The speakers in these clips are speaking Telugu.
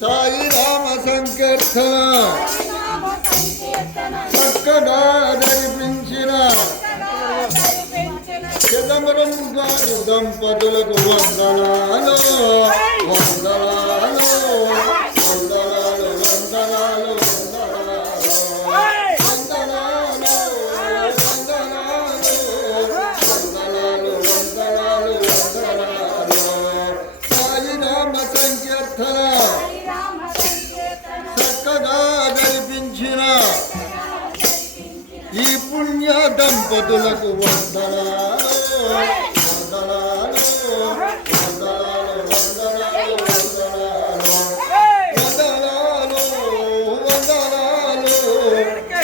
సాయి రామ సంకీర్తన చక్కగా జరిపించిన చిదంబరం గారి దంపతులకు వందనాలు వందనాలు వందనాలు వందనాలు ఈ పుణ్య దంపతులకు వందనాలు వందనాలు వందనాలు వందనాలు వందనాలు వందనాలు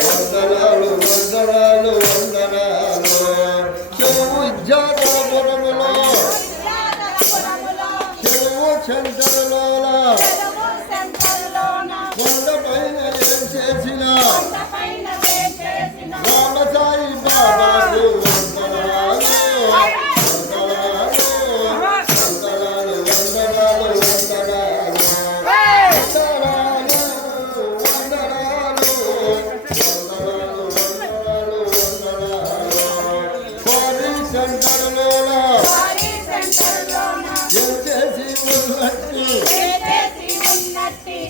వందనాలు వందనాలు వందనాలు చెరువు జాతరపురములో చెరువు చంద్రలోన కొండపైన ఏం చేసిన రామసాయి బాబాకు వందనాలు వందనాలు వందనాలు వందనాలు వందనాలు వందనాలు వందనాలు వందనాలు వందనాలు వారి సెంటర్లోన ఏం చేసి ఉన్నట్టి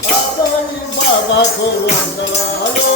రామసాయి బాబాకు వందనాలు